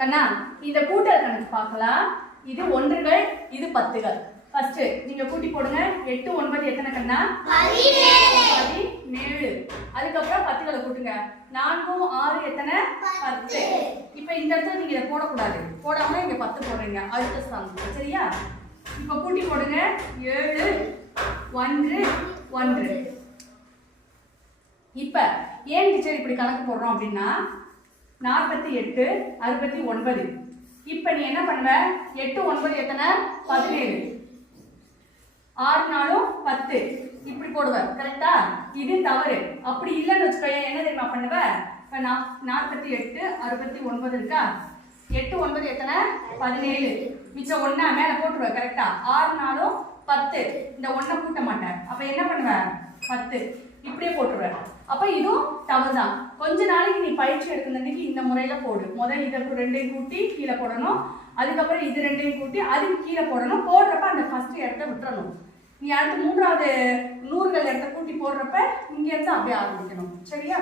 கண்ணா இந்த கூட்டல் கணக்கு பார்க்கலாம். இது ஒன்றுகள், இது பத்துகள். ஃபர்ஸ்ட் நீங்க கூட்டி போடுங்க. 8 9 எத்தனை கண்ணா? 17. அதுக்கப்புறம் பத்துகளை கூட்டுங்க. 4 6 எத்தனை? 10. இப்போ இந்த இடத்துல நீங்க இதை போடக்கூடாது, போடாம இங்க 10 போடுறீங்க அடுத்த ஸ்தானத்துல. சரியா? இப்போ கூட்டி போடுங்க. 7 1 1. இப்போ ஏன் டீச்சர் இப்படி கணக்கு போடுறோம் அப்படின்னா 48 69. இப்போ நீ என்ன பண்ணுவ? 8 9 எத்தனை? 17. 6 4 10 இப்படி போடுவ. கரெக்டா? இது தவறு. அப்படி இல்லைன்னு வச்சுக்கோங்க, என்ன தெரியுமா பண்ணுவ? இப்போ 48 69 இருக்கா? 8 9 எத்தனை? 17. மிச்சம் 1 மேலே போட்டுருவ. கரெக்டா? 6 4 10. இந்த 1 கூட்ட மாட்டேன். அப்போ என்ன பண்ணுவ? 10 இப்படியே போட்டுருவ. அப்போ இதுவும் தவறு தான். கொஞ்ச நாளைக்கு நீ பயிற்சி எடுக்கிறதுக்கு இந்த முறையில் போடு. முதல் இதற்கு 2ஐயும் கூட்டி கீழே போடணும். அதுக்கப்புறம் இது 2ஐயும் கூட்டி அதுக்கு கீழே போடணும். போடுறப்ப அந்த ஃபர்ஸ்ட் இடத்த விட்டுறணும். நீ அடுத்து 3வது 100கள் இடத்த கூட்டி போடுறப்ப இங்கேருந்து அப்படியே ஆரம்பிக்கணும். சரியா?